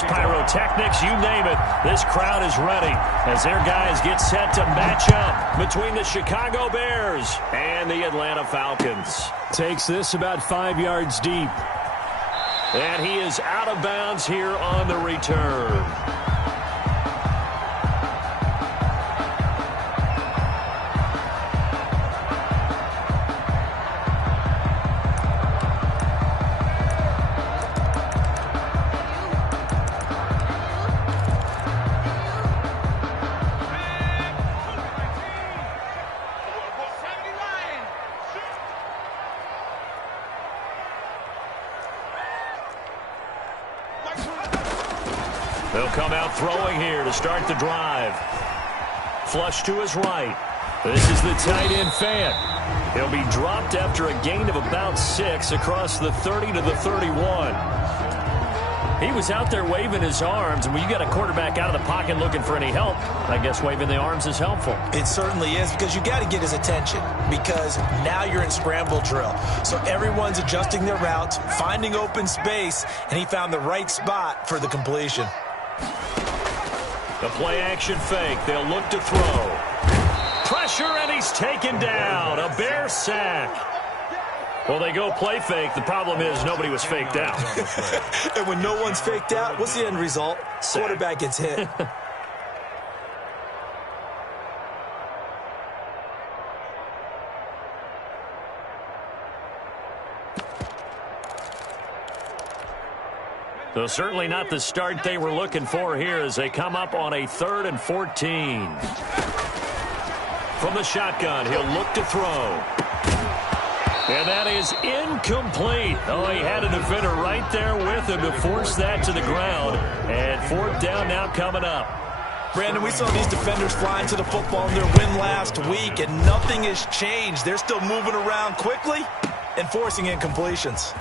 fireworks, pyrotechnics, you name it. This crowd is ready as their guys get set to match up between the Chicago Bears and the Atlanta Falcons. Takes this about 5 yards deep. And he is out of bounds here on the return. They'll come out throwing here to start the drive. Flush to his right. This is the tight end Fant. He'll be dropped after a gain of about 6 across the 30 to the 31. He was out there waving his arms, and when you got a quarterback out of the pocket looking for any help, I guess waving the arms is helpful. It certainly is, because you got to get his attention, because now you're in scramble drill. So everyone's adjusting their routes, finding open space, and he found the right spot for the completion. The play-action fake. They'll look to throw. Pressure, and he's taken down. A Bear sack. Well, they go play fake. The problem is nobody was faked out. And when no one's faked out, what's the end result? Sack. Quarterback gets hit. So certainly not the start they were looking for here as they come up on a 3rd and 14. From the shotgun, he'll look to throw. And that is incomplete. Oh, he had a defender right there with him to force that to the ground. And 4th down now coming up. Brandon, we saw these defenders flying to the football in their win last week, and nothing has changed. They're still moving around quickly and forcing incompletions.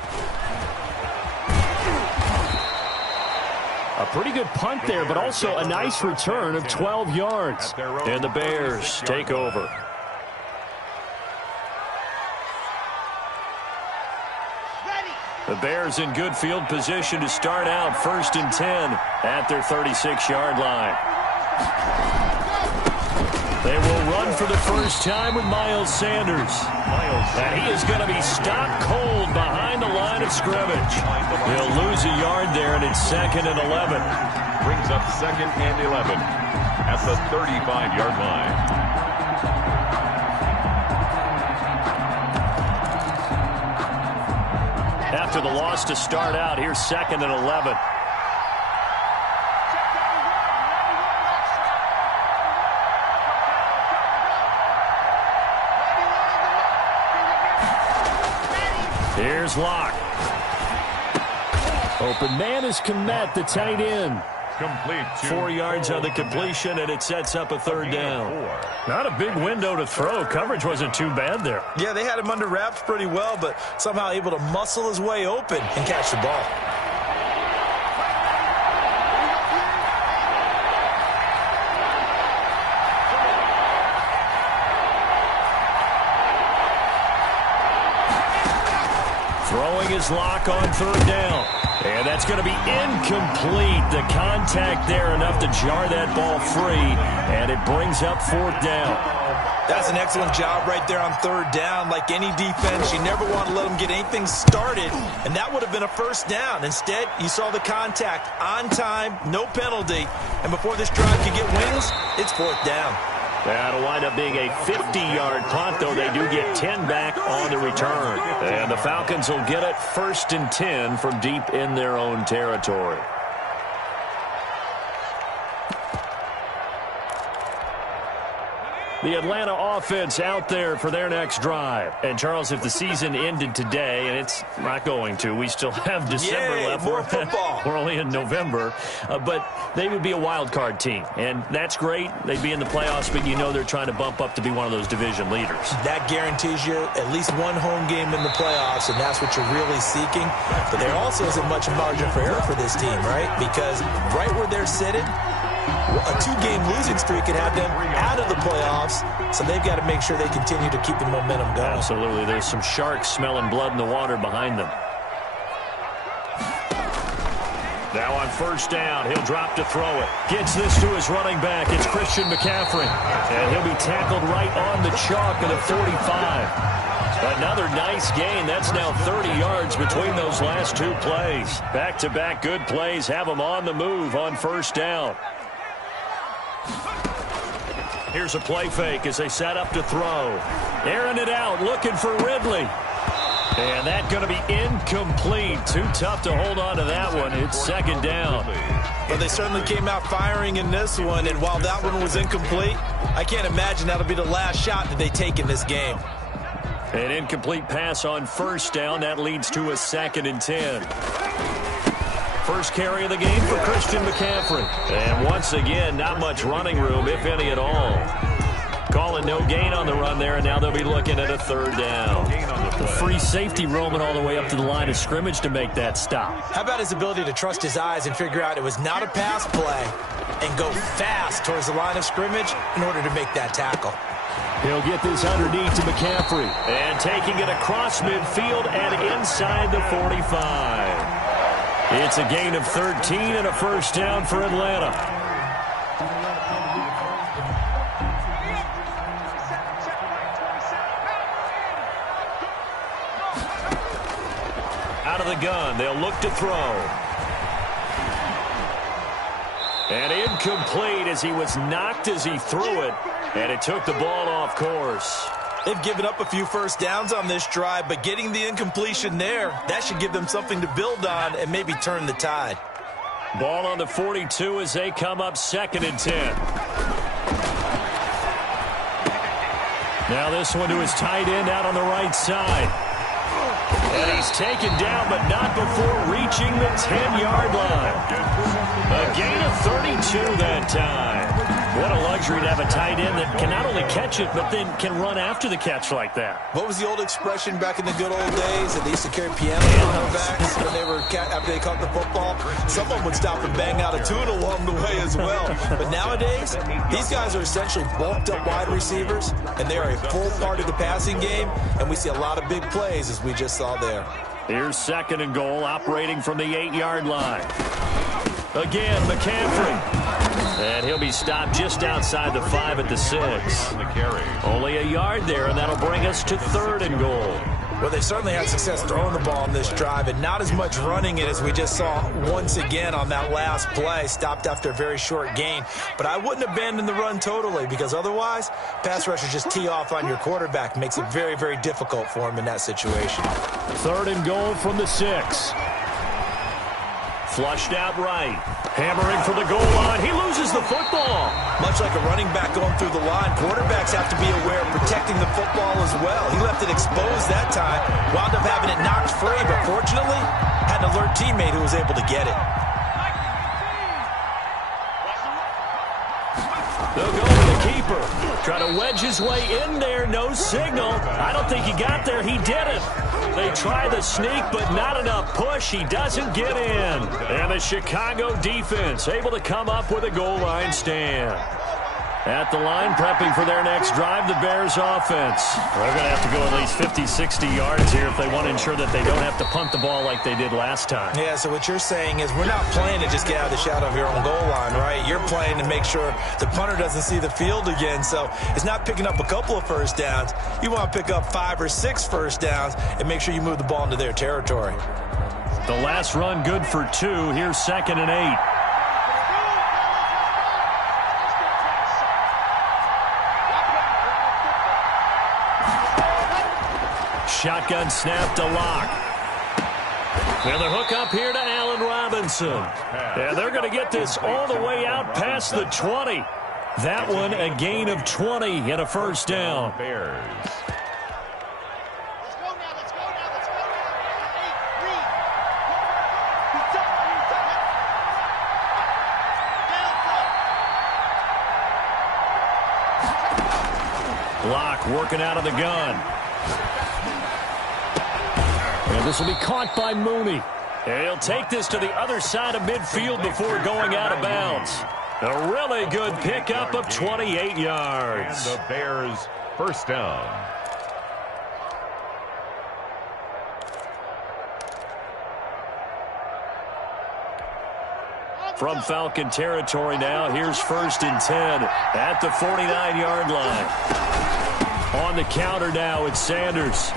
A pretty good punt there, but also a nice return of 12 yards. And the Bears take over. The Bears in good field position to start out 1st and 10 at their 36-yard line. They will run for the first time with Miles Sanders. And he is going to be stopped cold behind the line of scrimmage. He'll lose a yard there, and it's 2nd and 11. Brings up 2nd and 11 at the 35-yard line. After the loss to start out, here's 2nd and 11. Here's Locke. Open man is Kmet, the tight end. Complete. 4 yards on the completion, and it sets up a 3rd down. Not a big window to throw. Coverage wasn't too bad there. Yeah, they had him under wraps pretty well, but somehow able to muscle his way open and catch the ball. Throwing his Lock on 3rd down. And that's going to be incomplete. The contact there enough to jar that ball free. And it brings up 4th down. That's an excellent job right there on 3rd down. Like any defense, you never want to let them get anything started. And that would have been a 1st down. Instead, you saw the contact on time, no penalty. And before this drive could get wings, it's 4th down. That'll wind up being a 50-yard punt, though they do get 10 back on the return. And the Falcons will get it 1st and 10 from deep in their own territory. The Atlanta offense out there for their next drive. And, Charles, if the season ended today, and it's not going to, we still have December left. More football. We're only in November. But they would be a wild card team. And that's great. They'd be in the playoffs, but you know they're trying to bump up to be one of those division leaders. That guarantees you at least one home game in the playoffs, and that's what you're really seeking. But there also isn't much margin for error for this team, right? Because right where they're sitting, a 2-game losing streak could have them out of the playoffs, so they've got to make sure they continue to keep the momentum going. Absolutely. There's some sharks smelling blood in the water behind them. Now on first down, he'll drop to throw it. Gets this to his running back. It's Christian McCaffrey. And he'll be tackled right on the chalk of the 45. Another nice gain. That's now 30 yards between those last two plays. Back-to-back good plays have them on the move on first down. Here's a play fake as they set up to throw. Airing it out, looking for Ridley. And that's going to be incomplete. Too tough to hold on to that one. It's second down. But they certainly came out firing in this one, and while that one was incomplete, I can't imagine that'll be the last shot that they take in this game. An incomplete pass on first down. That leads to a 2nd and 10. First carry of the game for Christian McCaffrey. And once again, not much running room, if any at all. Calling no gain on the run there, and now they'll be looking at a 3rd down. The free safety roaming all the way up to the line of scrimmage to make that stop. How about his ability to trust his eyes and figure out it was not a pass play and go fast towards the line of scrimmage in order to make that tackle. He'll get this underneath to McCaffrey. And taking it across midfield and inside the 45. It's a gain of 13 and a first down for Atlanta. Out of the gun, they'll look to throw. And incomplete as he was knocked as he threw it. And it took the ball off course. They've given up a few first downs on this drive, but getting the incompletion there, that should give them something to build on and maybe turn the tide. Ball on the 42 as they come up 2nd and 10. Now this one to his tight end out on the right side. And he's taken down, but not before reaching the 10-yard line. A gain of 32 that time. What a luxury to have a tight end that can not only catch it, but then can run after the catch like that. What was the old expression back in the good old days that they used to carry piano on their backs when they were after they caught the football? Someone would stop and bang out a tune along the way as well. But nowadays, these guys are essentially bulked up wide receivers, and they are a full part of the passing game, and we see a lot of big plays as we just saw there. Here's 2nd and goal, operating from the 8-yard line. Again, McCaffrey. And he'll be stopped just outside the 5 at the 6. Only a yard there, and that'll bring us to 3rd and goal. Well, they certainly had success throwing the ball in this drive, and not as much running it as we just saw once again on that last play, stopped after a very short gain. But I wouldn't abandon the run totally, because otherwise, pass rushers just tee off on your quarterback. Makes it very, very difficult for him in that situation. 3rd and goal from the 6. Flushed out right. Hammering for the goal line. He loses the football. Much like a running back going through the line, quarterbacks have to be aware of protecting the football as well. He left it exposed that time, wound up having it knocked free, but fortunately, had an alert teammate who was able to get it. They'll go with the keeper. Try to wedge his way in there. No signal. I don't think he got there. He didn't. They try the sneak, but not enough push. He doesn't get in. And the Chicago defense able to come up with a goal line stand. At the line, prepping for their next drive, the Bears offense. They're going to have to go at least 50, 60 yards here if they want to ensure that they don't have to punt the ball like they did last time. Yeah, so what you're saying is we're not playing to just get out of the shadow of your own goal line, right? You're playing to make sure the punter doesn't see the field again. So it's not picking up a couple of first downs. You want to pick up 5 or 6 first downs and make sure you move the ball into their territory. The last run good for 2. Here's 2nd and 8. Shotgun snap to Locke. And the hook up here to Allen Robinson. And they're going to get this all the way out past the 20. That one a gain of 20 and a first down. Bears. Locke working out of the gun. And this will be caught by Mooney. And he'll take this to the other side of midfield before going out of bounds. A really good pickup of 28 yards. And the Bears first down. From Falcon territory now, here's 1st and 10 at the 49-yard line. On the counter now, it's Sanders.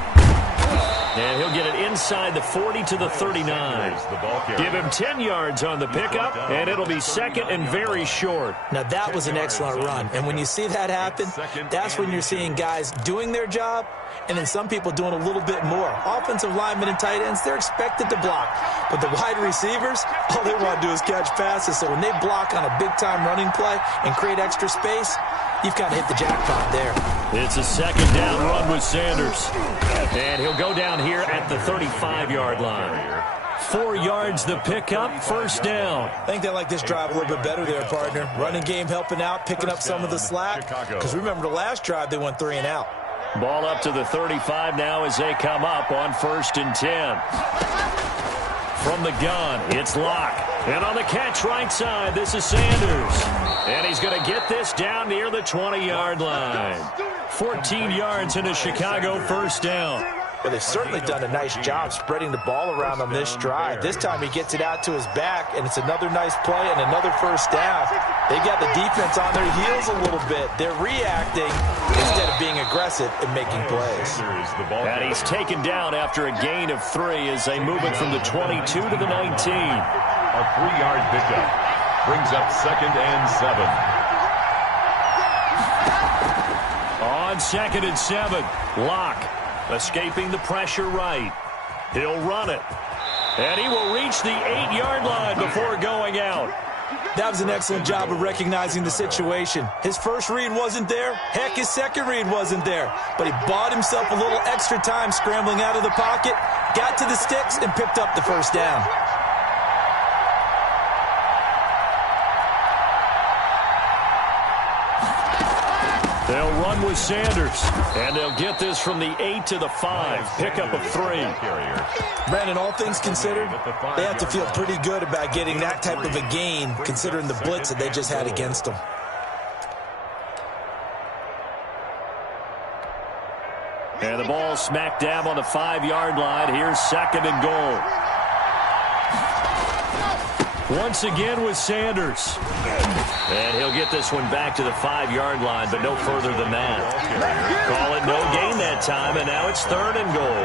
And he'll get it inside the 40 to the 39. Give him 10 yards on the pickup, and it'll be 2nd and very short. Now, that was an excellent run. And when you see that happen, that's when you're seeing guys doing their job and then some people doing a little bit more. Offensive linemen and tight ends, they're expected to block. But the wide receivers, all they want to do is catch passes. So when they block on a big-time running play and create extra space, you've kind of hit the jackpot there. It's a 2nd down run with Sanders. And he'll go down here at the 35-yard line. 4 yards the pickup, 1st down. I think they like this drive a little bit better there, partner. Running game helping out, picking up some of the slack. Because remember, the last drive they went 3 and out. Ball up to the 35 now as they come up on 1st and 10. From the gun, it's Locke. And on the catch right side, this is Sanders. And he's going to get this down near the 20-yard line. 14 yards into Chicago, 1st down. Well, they've certainly done a nice job spreading the ball around on this drive. This time he gets it out to his back, and it's another nice play and another 1st down. They've got the defense on their heels a little bit. They're reacting instead of being aggressive and making plays. And he's taken down after a gain of 3 as they move it from the 22 to the 19. A 3-yard pickup brings up 2nd and 7. On 2nd and 7, Locke escaping the pressure right. He'll run it. And he will reach the 8-yard line before going out. That was an excellent job of recognizing the situation. His first read wasn't there. Heck, his second read wasn't there. But he bought himself a little extra time scrambling out of the pocket, got to the sticks, and picked up the 1st down. They'll run with Sanders, and they'll get this from the 8 to the 5. Pickup of 3. Brandon, all things considered, they have to feel pretty good about getting that type of a gain, considering the blitz that they just had against them. And the ball smack dab on the 5-yard line. Here's 2nd and goal. Once again with Sanders. And he'll get this one back to the 5-yard line, but no further than that. Call it no gain that time, and now it's 3rd and goal.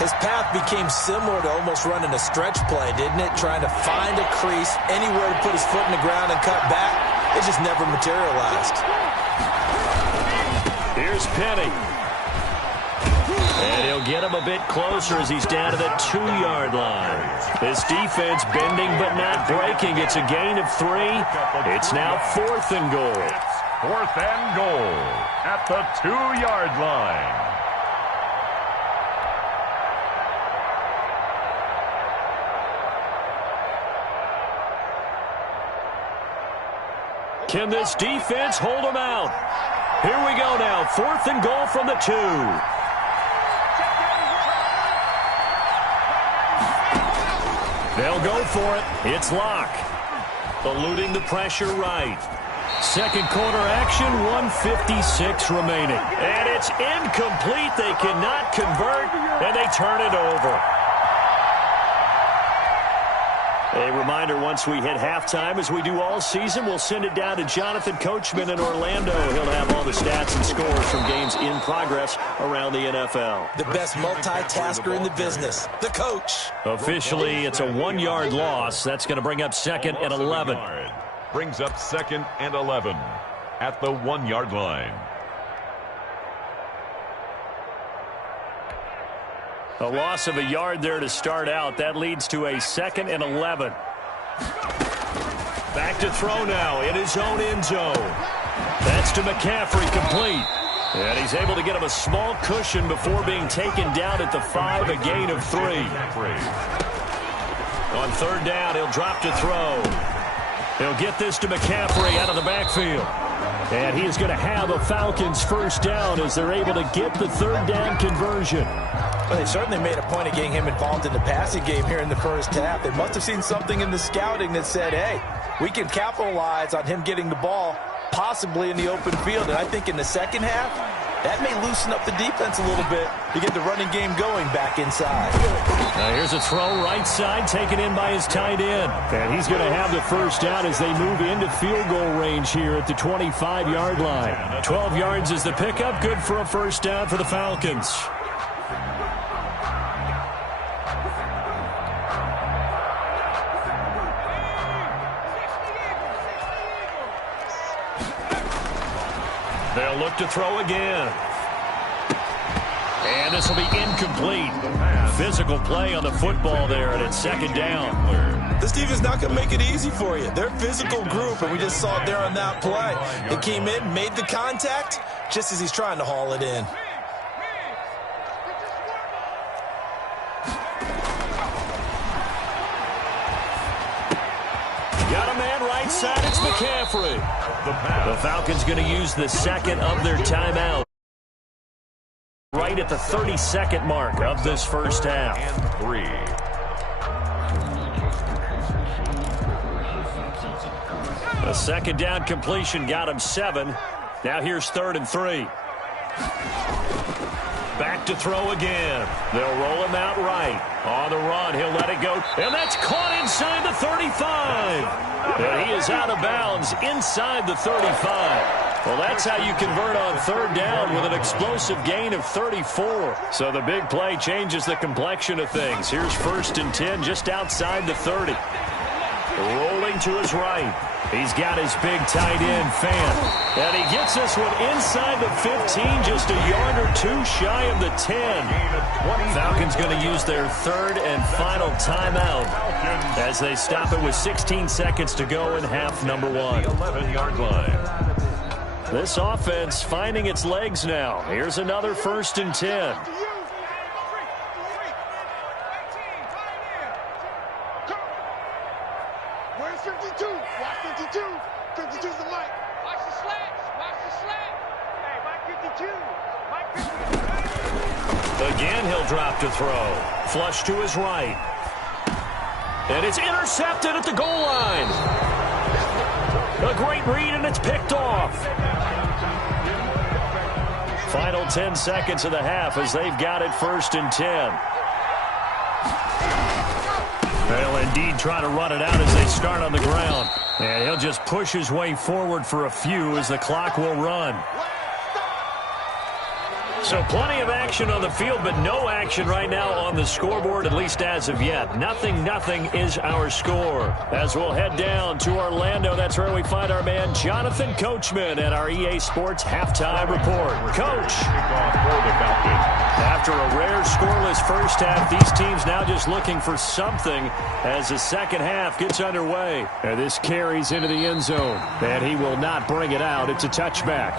His path became similar to almost running a stretch play, didn't it? Trying to find a crease, anywhere to put his foot in the ground and cut back. It just never materialized. Here's Penny. And he'll get him a bit closer as he's down to the 2-yard line. This defense bending but not breaking. It's a gain of 3. It's now 4th and goal. 4th and goal at the 2-yard line. Can this defense hold them out? Here we go now. 4th and goal from the 2. They'll go for it. It's Locke. Eluding the pressure right. 2nd quarter action, 1:56 remaining. And it's incomplete. They cannot convert, and they turn it over. A reminder, once we hit halftime, as we do all season, we'll send it down to Jonathan Coachman in Orlando. He'll have all the stats and scores from games in progress around the NFL. The best multitasker in the business, the coach. Officially, it's a 1-yard loss. That's going to bring up 2nd and 11. Brings up 2nd and 11 at the 1-yard line. A loss of a yard there to start out. That leads to a 2nd and 11. Back to throw now in his own end zone. That's to McCaffrey, complete. And he's able to get him a small cushion before being taken down at the 5, a gain of 3. On 3rd down, he'll drop to throw. He'll get this to McCaffrey out of the backfield. And he is going to have a Falcons 1st down as they're able to get the 3rd down conversion. Well, they certainly made a point of getting him involved in the passing game here in the 1st half. They must have seen something in the scouting that said, hey, we can capitalize on him getting the ball possibly in the open field. And I think in the 2nd half, That may loosen up the defense a little bit to get the running game going back inside. Now here's a throw right side, taken in by his tight end. And he's going to have the first down as they move into field goal range here at the 25-yard line. 12 yards is the pickup, good for a first down for the Falcons. They'll look to throw again. And this will be incomplete. Physical play on the football there, and it's second down. This defense not going to make it easy for you. They're a physical group, and we just saw it there on that play. They came in, made the contact, just as he's trying to haul it in. Got a man right side, it's McCaffrey. The Falcons going to use the second of their timeout. Right at the 32nd mark of this first half. And 3. A second down completion got him 7. Now here's 3rd and 3. Back to throw again. They'll roll him out right. On the run, he'll let it go. And that's caught inside the 35. And he is out of bounds inside the 35. Well, that's how you convert on 3rd down with an explosive gain of 34. So the big play changes the complexion of things. Here's 1st and 10 just outside the 30. Rolling to his right. He's got his big tight end, Fant. And he gets this one inside the 15, just a yard or 2 shy of the 10. Falcons going to use their 3rd and final timeout as they stop it with 16 seconds to go in half number 1. 11-yard line. This offense finding its legs now. Here's another 1st and 10. Where's 52? Watch 52. 52's the mic. Watch the slats. Watch the slat. Hey, Mike 52. Mike 52. Again, he'll drop to throw. Flush to his right. And it's intercepted at the goal line. A great read, and it's picked off. Final 10 seconds of the half as they've got it 1st and 10. They'll indeed try to run it out as they start on the ground. And he'll just push his way forward for a few as the clock will run. So plenty of action on the field, but no action right now on the scoreboard, at least as of yet. Nothing is our score. As we'll head down to Orlando, that's where we find our man Jonathan Coachman at our EA Sports Halftime Report. Coach, after a rare scoreless first half, these teams now just looking for something as the second half gets underway. And this carries into the end zone, and he will not bring it out. It's a touchback.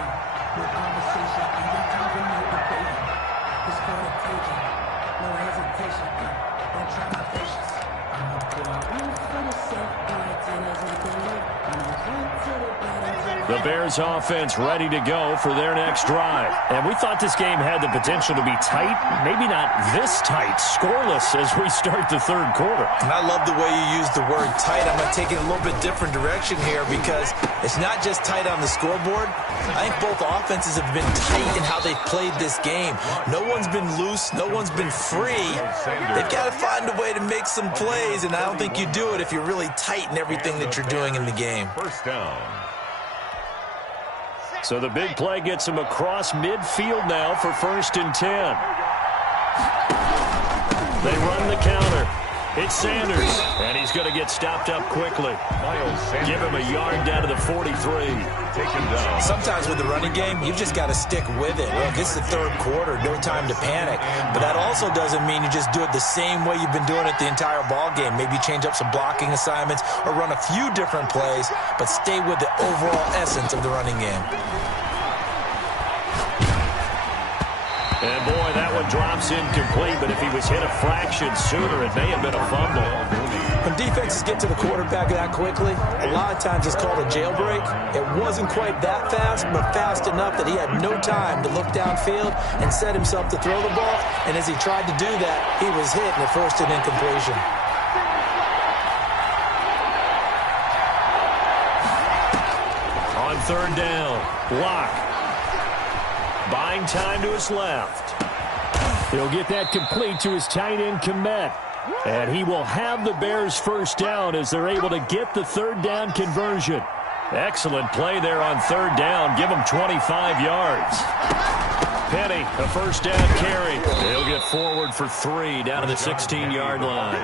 The Bears offense ready to go for their next drive. And we thought this game had the potential to be tight, maybe not this tight, scoreless as we start the 3rd quarter. And I love the way you use the word tight. I'm going to take it a little bit different direction here because it's not just tight on the scoreboard. I think both offenses have been tight in how they've played this game. No one's been loose. No one's been free. They've got to find a way to make some plays, and I don't think you do it if you're really tight in everything that you're doing in the game. First down. So the big play gets him across midfield now for 1st and 10. They run the counter. It's Sanders, and he's going to get stopped up quickly. Give him a yard down to the 43. Take him down. Sometimes with the running game, you've just got to stick with it. Look, it's the 3rd quarter, no time to panic. But that also doesn't mean you just do it the same way you've been doing it the entire ball game. Maybe change up some blocking assignments or run a few different plays, but stay with the overall essence of the running game. And boy, that one drops incomplete, but if he was hit a fraction sooner, it may have been a fumble. When defenses get to the quarterback that quickly, a lot of times it's called a jailbreak. It wasn't quite that fast, but fast enough that he had no time to look downfield and set himself to throw the ball. And as he tried to do that, he was hit and it forced an incompletion. On 3rd down, block. Buying time to his left. He'll get that complete to his tight end, Kmet. And he will have the Bears first down as they're able to get the third down conversion. Excellent play there on third down. Give him 25 yards. Penny, a first down carry. He'll get forward for 3 down to the 16-yard line.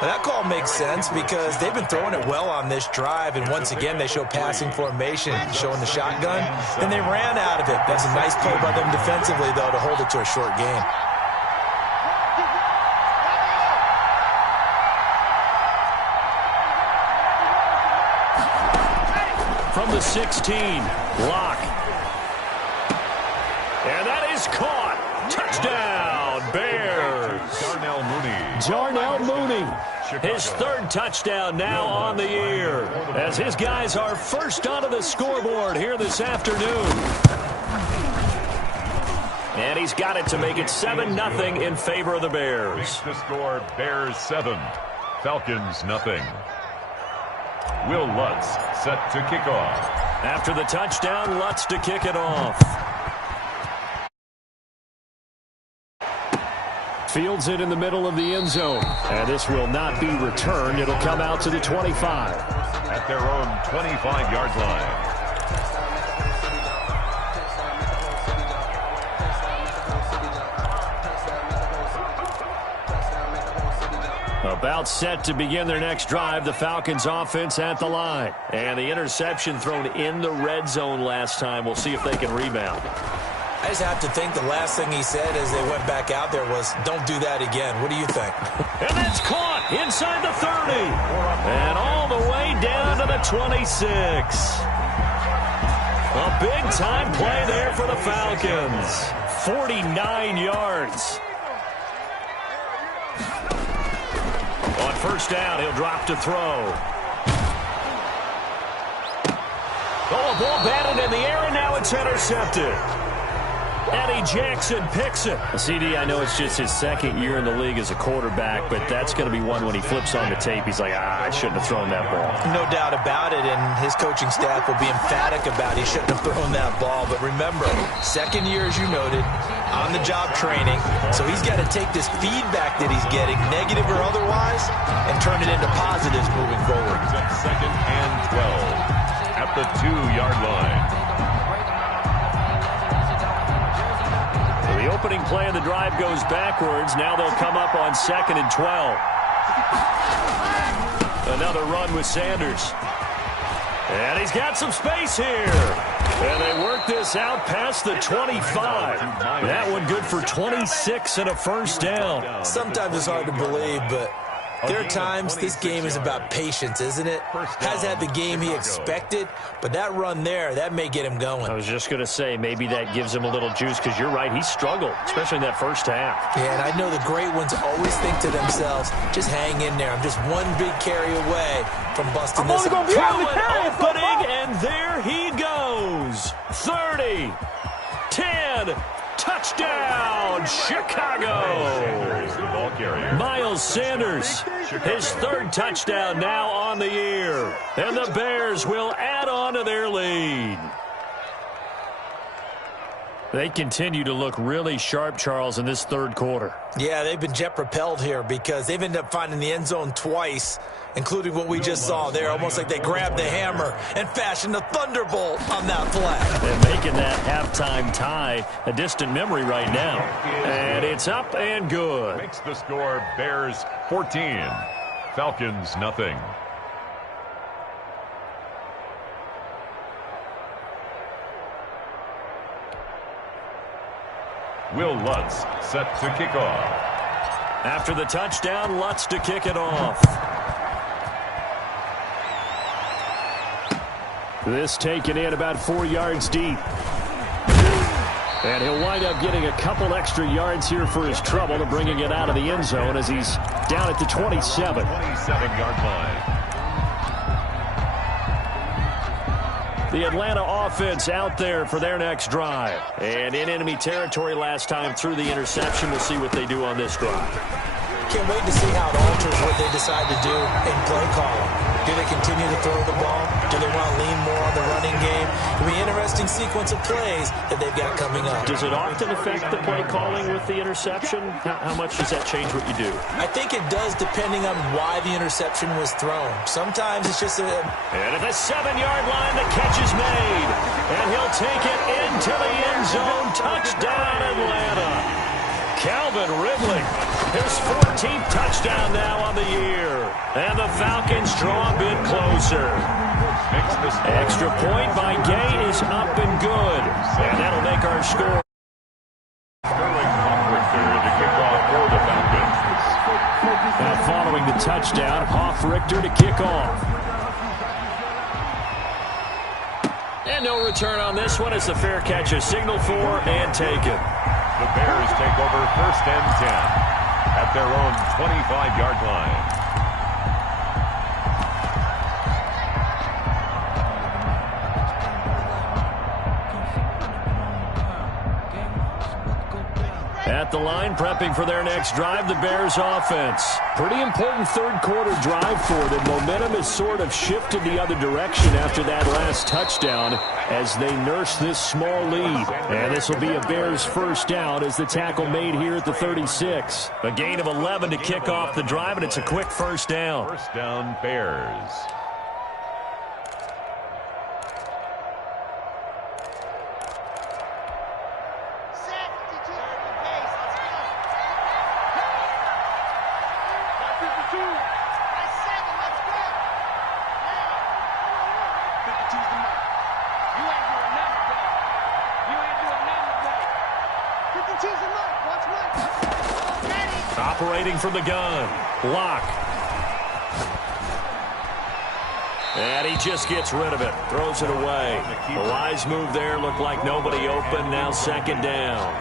Now that call makes sense because they've been throwing it well on this drive, and once again they show passing formation, showing the shotgun, and they ran out of it. That's a nice play by them defensively, though, to hold it to a short game. From the 16, Locke. And that is caught. Touchdown, Bears. Darnell Mooney. His third touchdown now on the year as his guys are first onto the scoreboard here this afternoon. And he's got it to make it 7-0 in favor of the Bears. Makes the score Bears 7, Falcons nothing. Will Lutz set to kick off. After the touchdown, Lutz to kick it off. Fields it in the middle of the end zone. And this will not be returned. It'll come out to the 25. At their own 25-yard line. About set to begin their next drive, the Falcons offense at the line. And the interception thrown in the red zone last time. We'll see if they can rebound. I just have to think the last thing he said as they went back out there was, don't do that again. What do you think? And that's caught inside the 30. And all the way down to the 26. A big-time play there for the Falcons. 49 yards. On first down, he'll drop to throw. Oh, a ball batted in the air, and now it's intercepted. Eddie Jackson picks it. CD, I know it's just his second year in the league as a quarterback, but that's going to be one when he flips on the tape. He's like, I shouldn't have thrown that ball. No doubt about it, and his coaching staff will be emphatic about he shouldn't have thrown that ball. But remember, second year, as you noted, on-the-job training, so he's got to take this feedback that he's getting, negative or otherwise, and turn it into positives moving forward. Second and 12 at the 2-yard line. The opening play of the drive goes backwards. Now they'll come up on 2nd and 12. Another run with Sanders. And he's got some space here. And they work this out past the 25. That one good for 26 and a first down. Sometimes it's hard to believe, but there are times this game is about patience, isn't it? Has had the game he expected, but that run there, that may get him going. I was just going to say, maybe that gives him a little juice, because you're right, he struggled, especially in that first half. Yeah, and I know the great ones always think to themselves, just hang in there. I'm just one big carry away from busting this up. Opening, and there he goes. 30, 10, touchdown, Chicago. Miles Sanders, his third touchdown now on the year. And the Bears will add on to their lead. They continue to look really sharp, Charles, in this third quarter. Yeah, they've been jet-propelled here because they've ended up finding the end zone twice, including what we just saw there. Almost like they grabbed the hammer and fashioned a thunderbolt on that play. And making that halftime tie a distant memory right now. And it's up and good. Makes the score Bears 14, Falcons nothing. Will Lutz set to kick off. After the touchdown, Lutz to kick it off. This taken in about 4 yards deep. And he'll wind up getting a couple extra yards here for his trouble to bringing it out of the end zone as he's down at the 27. 27-yard line. The Atlanta offense out there for their next drive. And in enemy territory last time through the interception. We'll see what they do on this drive. Can't wait to see how it alters what they decide to do in play calling. Do they continue to throw the ball? Do they want to lean more on the running game? It'll be interesting sequence of plays that they've got coming up. Does it often affect the play calling with the interception? How much does that change what you do? I think it does depending on why the interception was thrown. Sometimes it's just a... And at the 7-yard line, the catch is made. And he'll take it into the end zone. Touchdown, Atlanta. Calvin Ridley, his 14th touchdown now on the year. And the Falcons draw a bit closer. Extra point by Gay is up and good. And that'll make our score. To kick off for the Falcons. Now following the touchdown, Hoff-Richter to kick off. And no return on this one as the fair catch is signaled for and taken. The Bears take over 1st and 10 at their own 25-yard line. At the line, prepping for their next drive, the Bears offense. Pretty important third-quarter drive for them. Momentum has sort of shifted the other direction after that last touchdown as they nurse this small lead. And this will be a Bears first down as the tackle made here at the 36. A gain of 11 to kick off the drive, and it's a quick first down. First down, Bears. Operating from the gun. Lock. And he just gets rid of it. Throws it away. A wise move there. Looked like nobody open. Now 2nd down.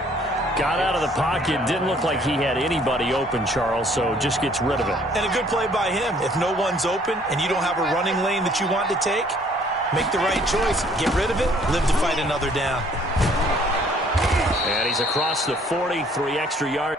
Got out of the pocket. Didn't look like he had anybody open, Charles, so just gets rid of it. And a good play by him. If no one's open and you don't have a running lane that you want to take, make the right choice. Get rid of it. Live to fight another down. And he's across the 40. 3 extra yards.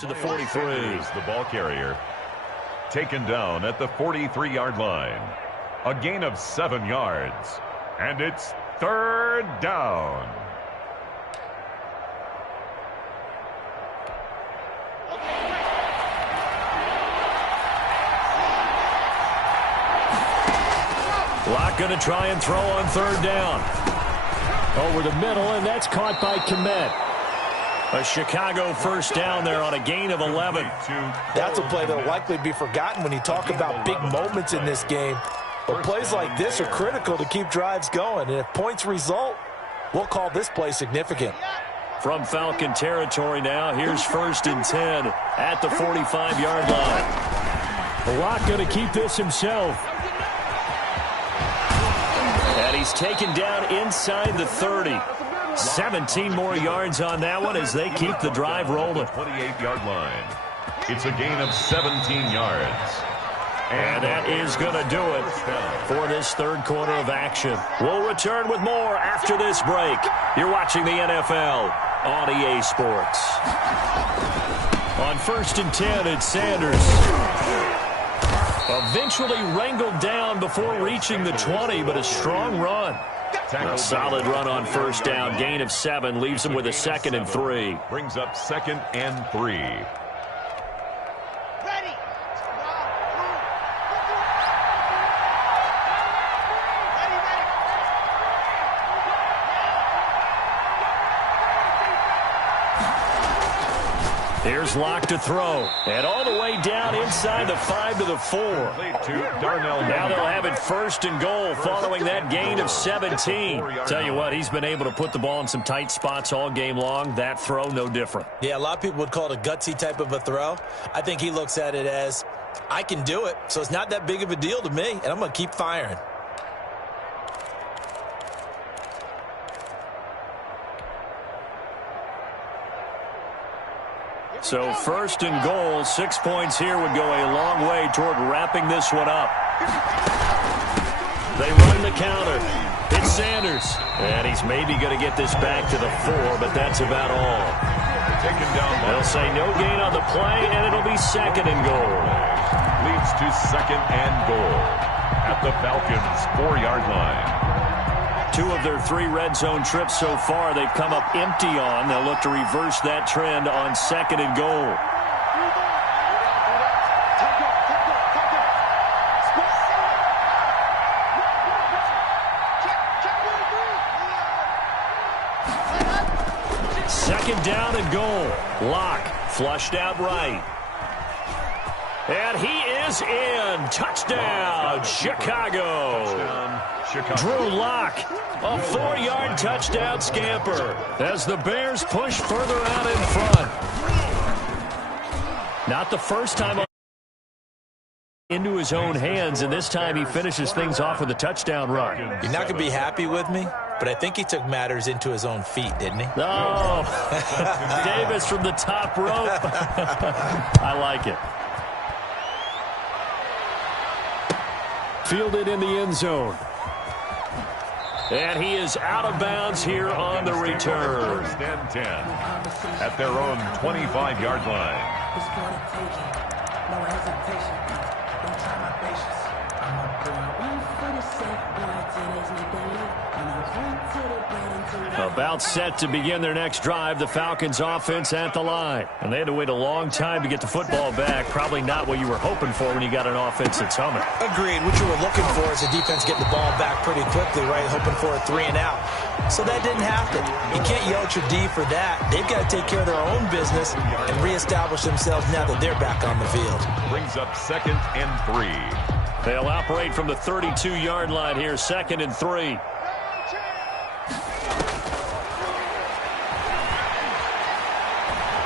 To the 43. Is the ball carrier. Taken down at the 43-yard line. A gain of 7 yards. And it's 3rd down. Locke going to try and throw on 3rd down. Over the middle, and that's caught by Kmet. A Chicago first down there on a gain of 11. That's a play that will likely be forgotten when you talk about big moments in this game. But plays like this are critical to keep drives going. And if points result, we'll call this play significant. From Falcon territory now, here's 1st and 10 at the 45-yard line. Locke going to keep this himself. And he's taken down inside the 30. 17 more yards on that one as they keep the drive rolling. 28-yard line. It's a gain of 17 yards. And that is going to do it for this 3rd quarter of action. We'll return with more after this break. You're watching the NFL on EA Sports. On 1st and 10, it's Sanders. Eventually wrangled down before reaching the 20, but a strong run. A solid run on 1st down. Gain of 7 leaves him with a 2nd and 3. Brings up 2nd and 3. Here's Locke to throw. And all the way down inside the 5 to the 4. Now they'll have it 1st and goal following that gain of 17. Tell you what, he's been able to put the ball in some tight spots all game long. That throw, no different. Yeah, a lot of people would call it a gutsy type of a throw. I think he looks at it as, I can do it, so it's not that big of a deal to me, and I'm going to keep firing. So first and goal, 6 points here would go a long way toward wrapping this one up. They run the counter. It's Sanders. And he's maybe going to get this back to the 4, but that's about all. Taken down. They'll say no gain on the play, and it'll be second and goal. Leads to second and goal at the Falcons' 4-yard line. 2 of their 3 red zone trips so far they've come up empty on. They'll look to reverse that trend on second and goal. Second down and goal. Lock flushed out right. And he is in. Touchdown, Chicago. Drew Lock, a 4-yard touchdown scamper as the Bears push further out in front. Not the first time into his own hands, and this time he finishes things off with a touchdown run. You're not going to be happy with me, but I think he took matters into his own feet, didn't he? Oh, Davis from the top rope. I like it. Fielded in the end zone. And he is out of bounds here on the return. First and 10 at their own 25-yard line. About set to begin their next drive, the Falcons offense at the line. And they had to wait a long time to get the football back. Probably not what you were hoping for when you got an offense that's humming. Agreed. What you were looking for is the defense getting the ball back pretty quickly, right? Hoping for a 3 and out. So that didn't happen. You can't yell at your D for that. They've got to take care of their own business and reestablish themselves now that they're back on the field. Brings up second and 3. They'll operate from the 32-yard line here, second and 3.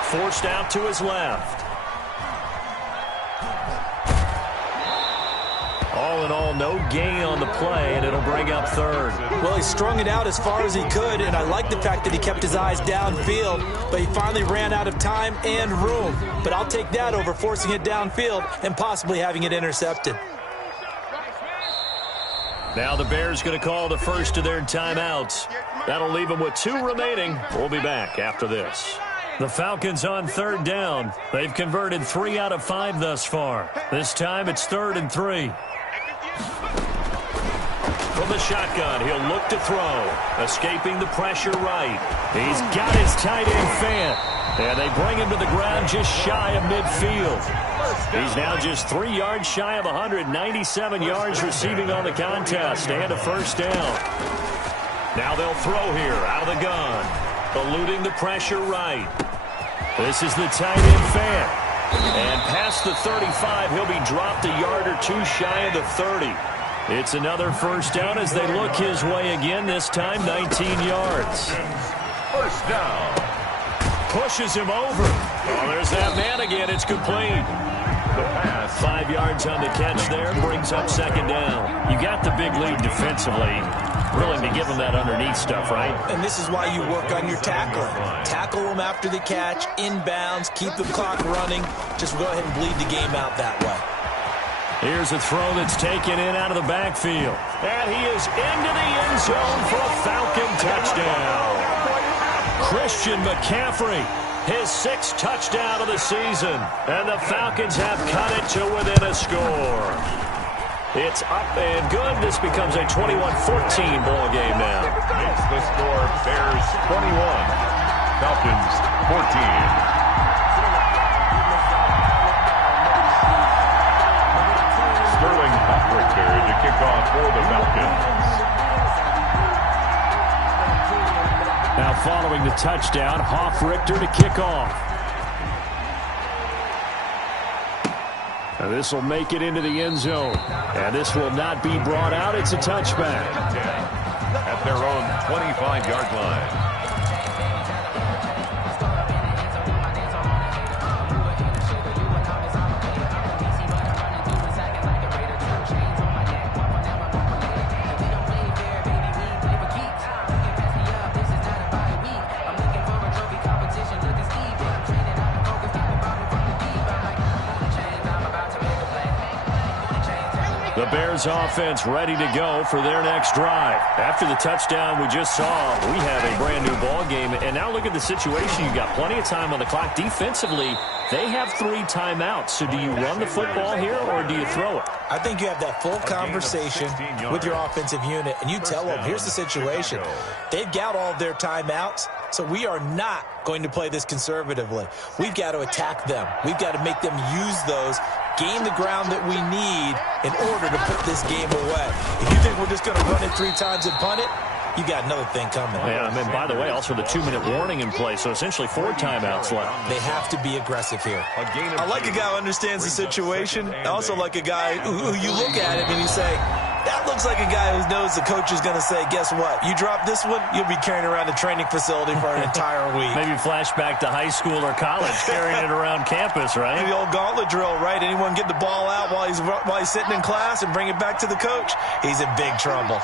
Forced out to his left. All in all, no gain on the play, and it'll bring up third. Well, he strung it out as far as he could, and I like the fact that he kept his eyes downfield, but he finally ran out of time and room. But I'll take that over forcing it downfield and possibly having it intercepted. Now the Bears going to call the first of their timeouts. That'll leave them with 2 remaining. We'll be back after this. The Falcons on third down. They've converted 3 out of 5 thus far. This time it's third and 3. From the shotgun, he'll look to throw. Escaping the pressure right. He's got his tight end Fant. And they bring him to the ground just shy of midfield. He's now just 3 yards shy of 197 yards receiving on the contest and a first down. Now they'll throw here out of the gun. Eluding the pressure right. This is the tight end Fant. And past the 35, he'll be dropped a yard or 2 shy of the 30. It's another first down as they look his way again, this time 19 yards. First down. Pushes him over. Oh, there's that man again. It's complete. The pass. 5 yards on the catch there, brings up second down. You got the big lead defensively. Willing to give them that underneath stuff, right? And this is why you work on your tackling. Tackle them after the catch, inbounds, keep the clock running. Just go ahead and bleed the game out that way. Here's a throw that's taken in out of the backfield. And he is into the end zone for a Falcon touchdown. Christian McCaffrey, his 6th touchdown of the season. And the Falcons have cut it to within a score. It's up and good. This becomes a 21-14 ball game now. Makes the score Bears 21, Falcons 14. Sterling Hoffrichter to kick off for the Falcons. Now following the touchdown, Hoffrichter to kick off. And this will make it into the end zone. And this will not be brought out. It's a touchback. At their own 25-yard line. Bears offense ready to go for their next drive. After the touchdown we just saw, we have a brand new ball game. And now look at the situation. You've got plenty of time on the clock. Defensively, they have 3 timeouts. So do you run the football here or do you throw it? I think you have that full conversation with your offensive unit, and you tell them, here's the situation. They've got all of their timeouts, so we are not going to play this conservatively. We've got to attack them. We've got to make them use those, gain the ground that we need in order to put this game away. If you think we're just going to run it 3 times and punt it, you got another thing coming. Yeah, and then, by the way, also the 2-minute warning in play, so essentially 4 timeouts left. They have to be aggressive here. I like a guy who understands the situation. I also like a guy who you look at him and you say, that looks like a guy who knows the coach is going to say, guess what? You drop this one, you'll be carrying around the training facility for an entire week. Maybe flashback to high school or college, carrying it around campus, right? The old gauntlet drill, right? Anyone get the ball out while he's sitting in class and bring it back to the coach? He's in big trouble.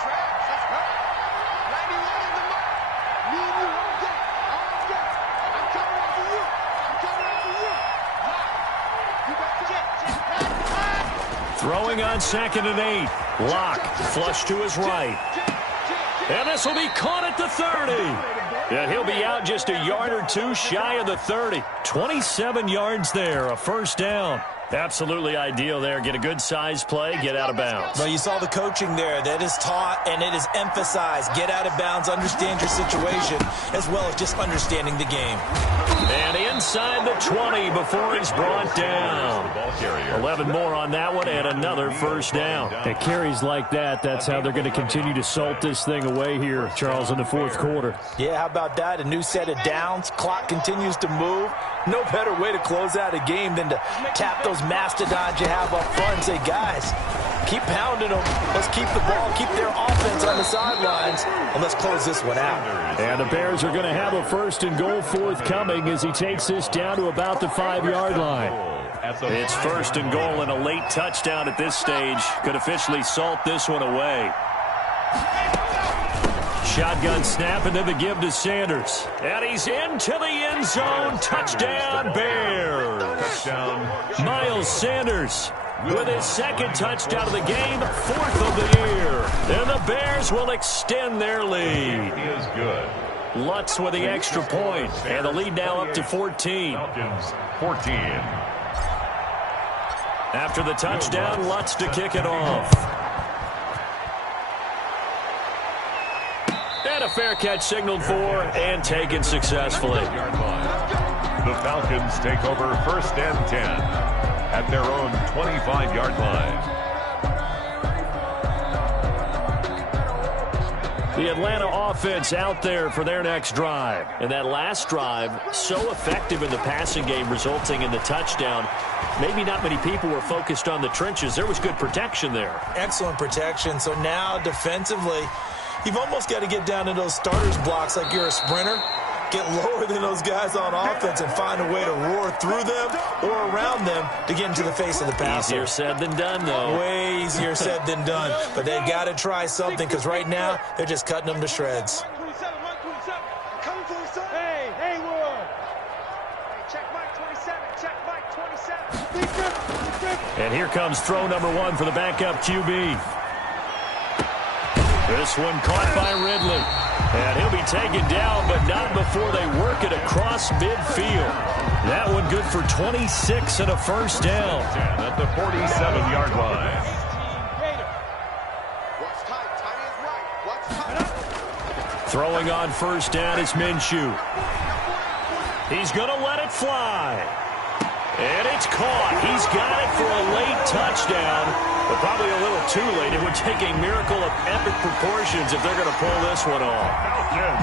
Throwing on 2nd and 8. Lock, flush to his right. And this will be caught at the 30. And he'll be out just a yard or 2 shy of the 30. 27 yards there, a first down. Absolutely ideal there. Get a good size play, get out of bounds. Well, you saw the coaching there. That is taught and it is emphasized. Get out of bounds, understand your situation, as well as just understanding the game. And inside the 20 before he's brought down. 11 more on that one and another first down. At carries like that, that's how they're going to continue to salt this thing away here, Charles, in the 4th quarter. Yeah, how about that? A new set of downs. Clock continues to move. No better way to close out a game than to tap those mastodons you have up front and say, guys, keep pounding them. Let's keep the ball, keep their offense on the sidelines, and let's close this one out. And the Bears are going to have a 1st and goal forthcoming as he takes this down to about the 5-yard line. It's 1st and goal and a late touchdown at this stage. Could officially salt this one away. Shotgun snap and then the give to Sanders. And he's into the end zone. Touchdown, Bears. Touchdown. Miles Sanders with his 2nd touchdown of the game, 4th of the year. And the Bears will extend their lead. He is good. Lutz with the extra point. And the lead now up to 14. Falcons 14. After the touchdown, Lutz to kick it off. And a fair catch signaled for and taken successfully. The Falcons take over 1st and 10 at their own 25-yard line. The Atlanta offense out there for their next drive. And that last drive, so effective in the passing game, resulting in the touchdown. Maybe not many people were focused on the trenches. There was good protection there. Excellent protection. So now defensively, you've almost got to get down to those starters blocks like you're a sprinter. Get lower than those guys on offense and find a way to roar through them or around them to get into the face of the passer. Easier said than done, though. Way easier said than done. But they've got to try something because right now they're just cutting them to shreds. Hey, Wood. Check Mike 27. Check Mike 27. And here comes throw number 1 for the backup QB. This one caught by Ridley. And he'll be taken down, but not before they work it across midfield. That one good for 26 and a first down. At the 47-yard line. Throwing on first down is Minshew. He's going to let it fly. And it's caught. He's got it for a late touchdown, but probably a little too late. It would take a miracle of epic proportions if they're going to pull this one off.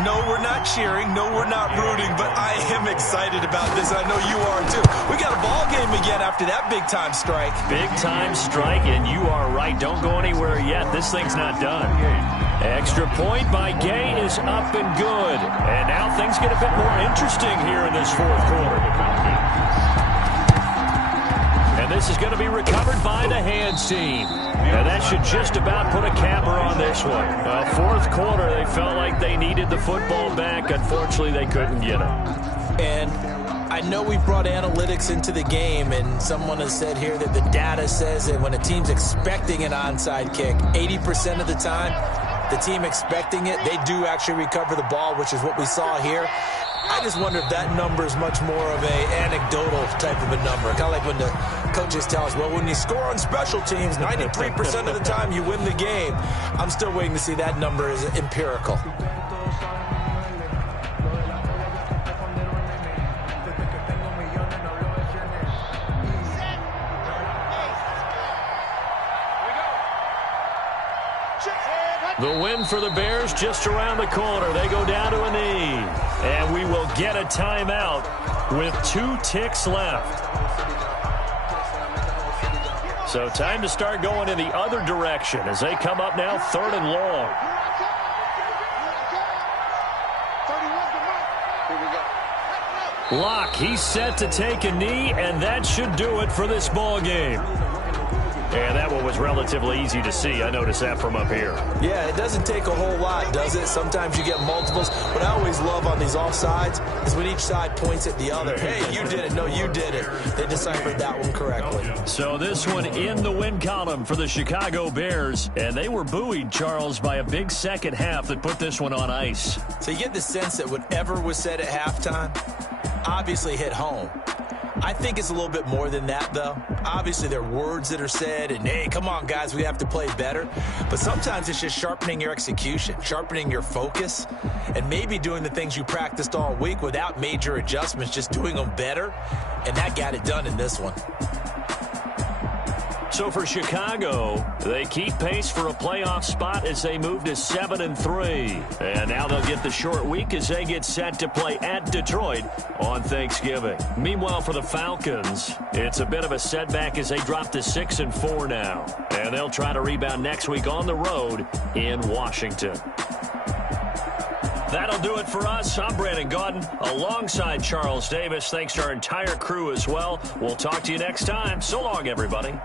No, we're not cheering. No, we're not rooting, but I am excited about this. I know you are, too. We got a ball game again after that big-time strike. Big-time strike, and you are right. Don't go anywhere yet. This thing's not done. Extra point by Gay is up and good. And now things get a bit more interesting here in this 4th quarter. And this is going to be recovered by the hands team. And that should just about put a capper on this one. 4th quarter, they felt like they needed the football back. Unfortunately, they couldn't get it. And I know we've brought analytics into the game, and someone has said here that the data says that when a team's expecting an onside kick, 80% of the time, the team expecting it, they do actually recover the ball, which is what we saw here. I just wonder if that number is much more of a anecdotal type of a number. Kind of like when the coaches tell us, well, when you score on special teams, 93% of the time you win the game. I'm still waiting to see that number is empirical. The win for the Bears just around the corner. They go down to a knee. And we will get a timeout with 2 ticks left. So time to start going in the other direction as they come up now 3rd and long. Locke, he's set to take a knee, and that should do it for this ball game. And that one was relatively easy to see. I noticed that from up here. Yeah, it doesn't take a whole lot, does it? Sometimes you get multiples. What I always love on these offsides is when each side points at the other. Hey, you did it. No, you did it. They deciphered that one correctly. So this one in the win column for the Chicago Bears. And they were buoyed, Charles, by a big second half that put this one on ice. So you get the sense that whatever was said at halftime obviously hit home. I think it's a little bit more than that, though. Obviously, there are words that are said, and, hey, come on, guys, we have to play better. But sometimes it's just sharpening your execution, sharpening your focus, and maybe doing the things you practiced all week without major adjustments, just doing them better, and that got it done in this one. So for Chicago, they keep pace for a playoff spot as they move to 7-3. And now they'll get the short week as they get set to play at Detroit on Thanksgiving. Meanwhile, for the Falcons, it's a bit of a setback as they drop to 6-4 now. And they'll try to rebound next week on the road in Washington. That'll do it for us. I'm Brandon Gaudin alongside Charles Davis. Thanks to our entire crew as well. We'll talk to you next time. So long, everybody.